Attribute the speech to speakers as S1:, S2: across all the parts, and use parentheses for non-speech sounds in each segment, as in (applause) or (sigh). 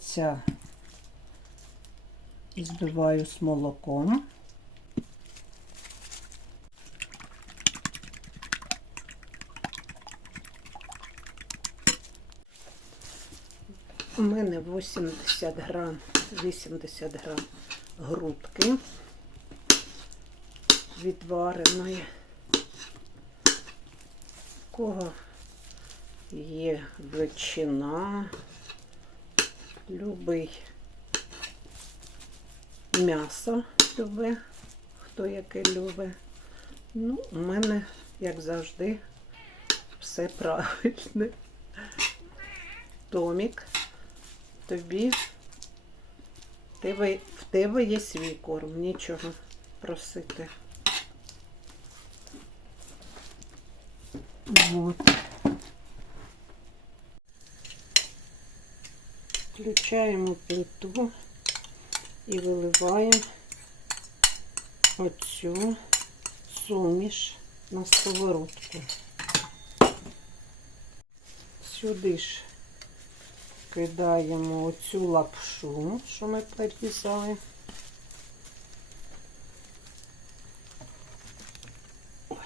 S1: яйця збиваю з молоком. У мене 80 грам, 80 грам грудки відвареної. У кого є ветчина, любий м'ясо любе, хто яке любить. Ну, у мене, як завжди, все правильне. Томік, тобі в тебе є свій корм, нічого просити. Вот. Включаємо плиту і виливаємо оцю суміш на сковородку. Сюди ж кидаємо оцю лапшу, що ми порізали. Ой.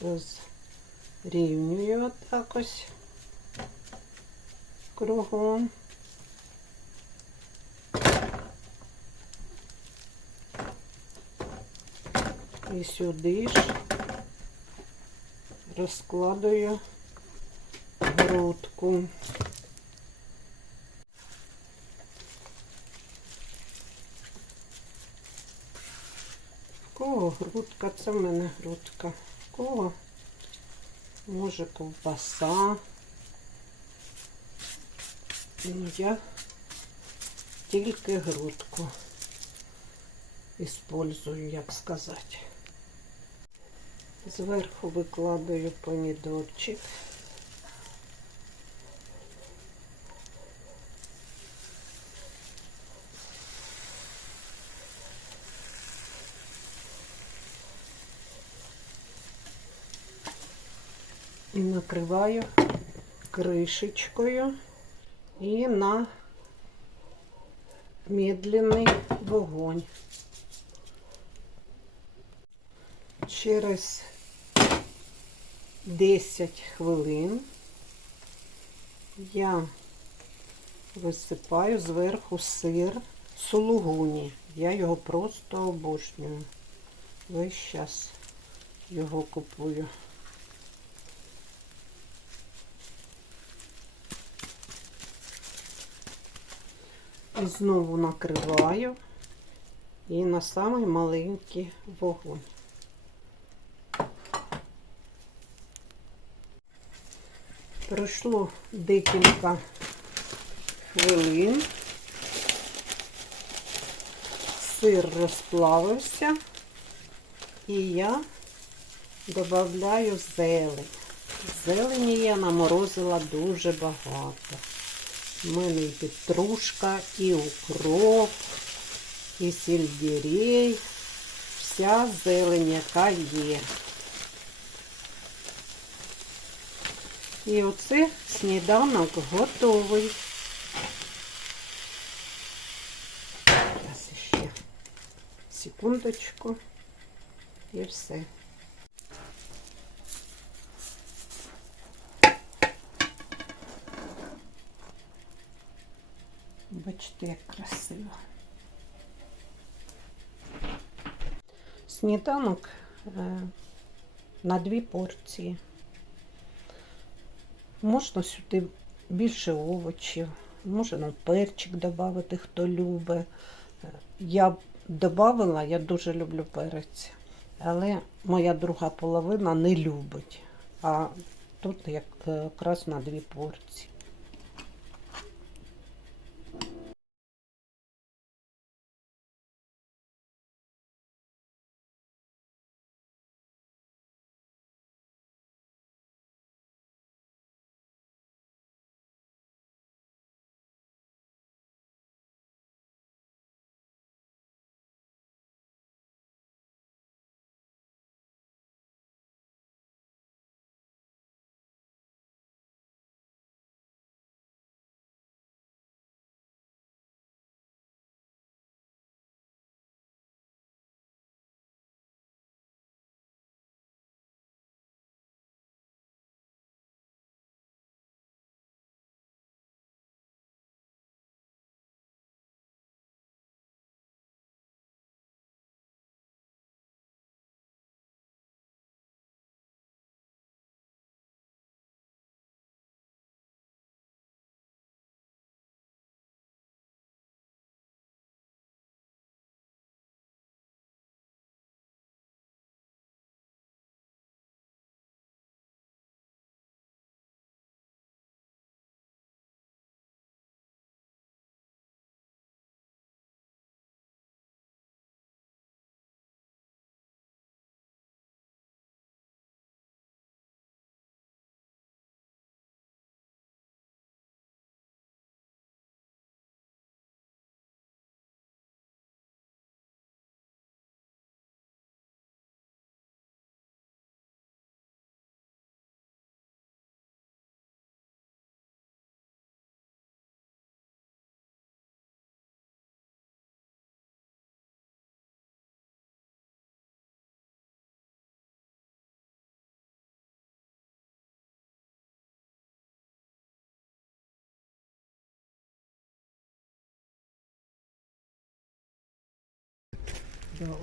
S1: Розрівнюю отак ось кругом. І сюди ж розкладаю грудку. В кого грудка? Це в мене грудка. В кого? Може ковбаса. Ну, я тільки грудку использую, як сказати. Зверху викладаю помідорчик. І накриваю кришечкою і на медленний вогонь. Через 10 хвилин я висипаю зверху сир сулугуні. Я його просто обожнюю. Весь час його купую. І знову накриваю і на самий маленький вогонь. Пройшло декілька хвилин. Сир розплавився і я додаю зелень. Зелені я наморозила дуже багато. У мене і петрушка, і укроп, і сельдерей. Вся зелень, яка є. І оце сніданок готовий. Зараз ще секундочку і все. Бачите, як красиво. Сніданок е, на дві порції. Можна сюди більше овочів, можна перчик додати, хто любить. Я додавала, я дуже люблю перець, але моя друга половина не любить. А тут якраз на дві порції.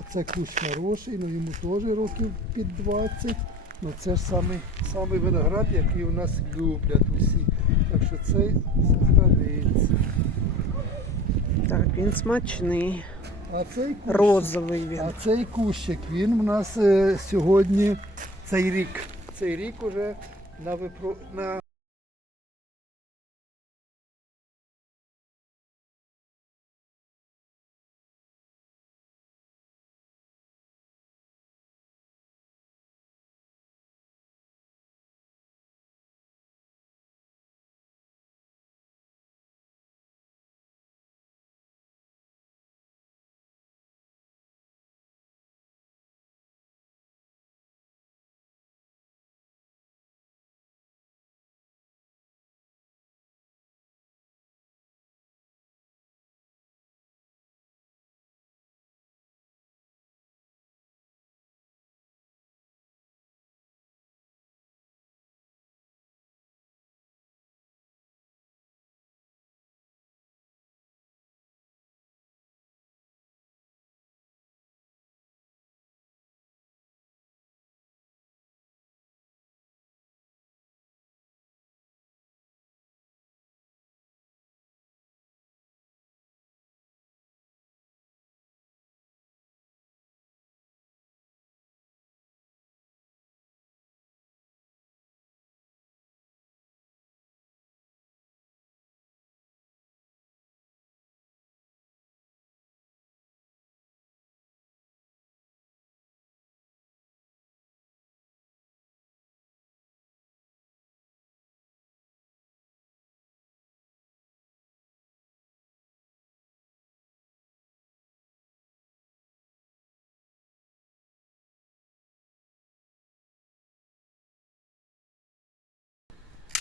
S2: Оце кущ хороший, ну йому теж років під 20. Ну це ж самий, самий виноград, який у нас люблять усі. Так що цей сохраниться.
S1: Так, він смачний,
S2: А цей кущ,
S1: розовий він.
S2: а цей кущик, він у нас е, сьогодні цей рік. Цей рік уже на випро... на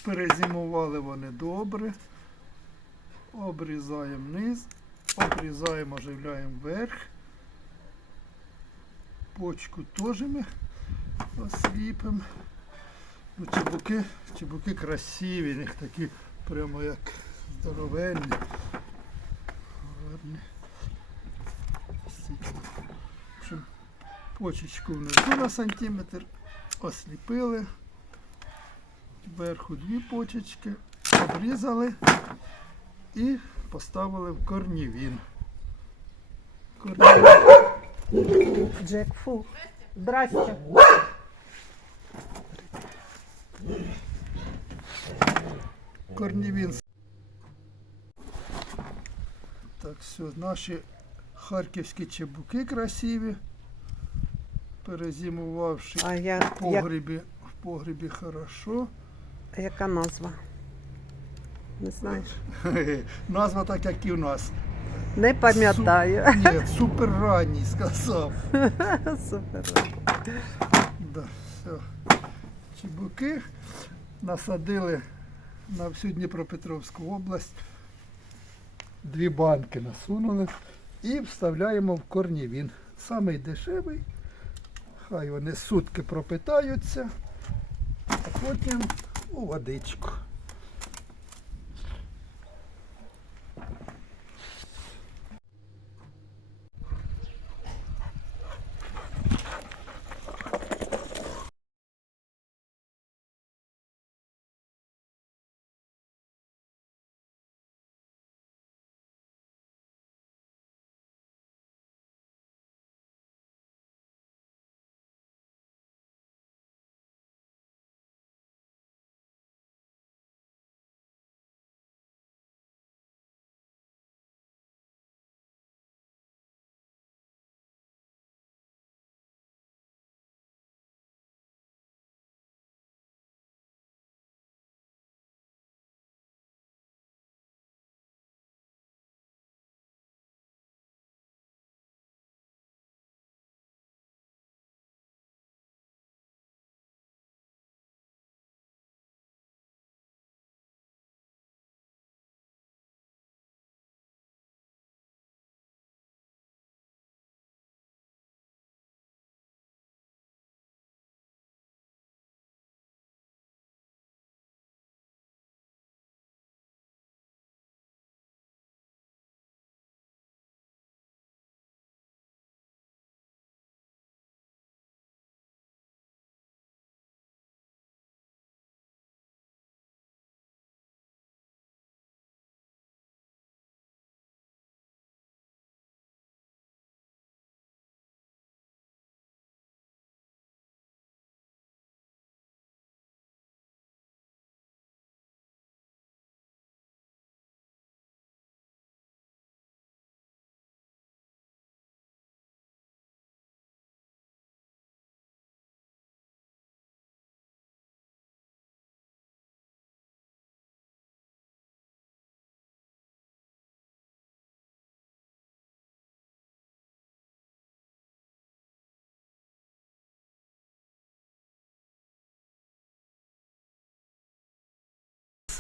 S2: перезимували вони добре. Обрізаємо низ, обрізаємо, оживляємо верх. Почку теж ми осліпимо. Ну, чебуки, чебуки красиві, них такі прямо як здоровенні. Гарні. В общем, почечку внизу на сантиметр осліпили. Вверху дві почечки, обрізали і поставили в корнівін. Корнівін.
S1: Джек, фу. Здрасте.
S2: корнівін. Так, все, наші харківські чебуки красиві. Перезимувавши
S1: А я,
S2: в погрібі, в погрібі хорошо.
S1: А яка назва? Не знаєш? (laughs)
S2: Назва так, як і у нас.
S1: Не пам'ятаю.
S2: Су- Ні, супер ранній сказав. (laughs)
S1: Супер.
S2: Да, все. Чебуки насадили на всю Дніпропетровську область. Дві банки насунули і вставляємо в корнівін. Самий дешевий. Хай вони сутки пропитаються, а потім у водичку.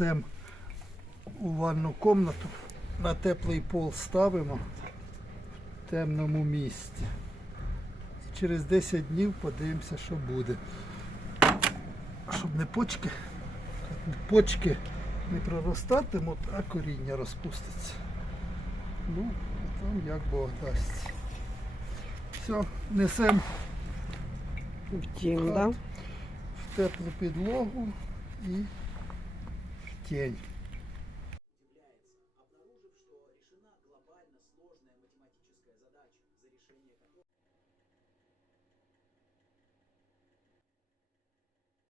S2: Несемо у ванну кімнату, на теплий пол ставимо в темному місці. І через 10 днів подивимося, що буде. Щоб не почки, почки не проростатимуть, а коріння розпуститься. Ну, а там як Бог дасть. Все, несемо
S1: В
S2: в теплу підлогу і в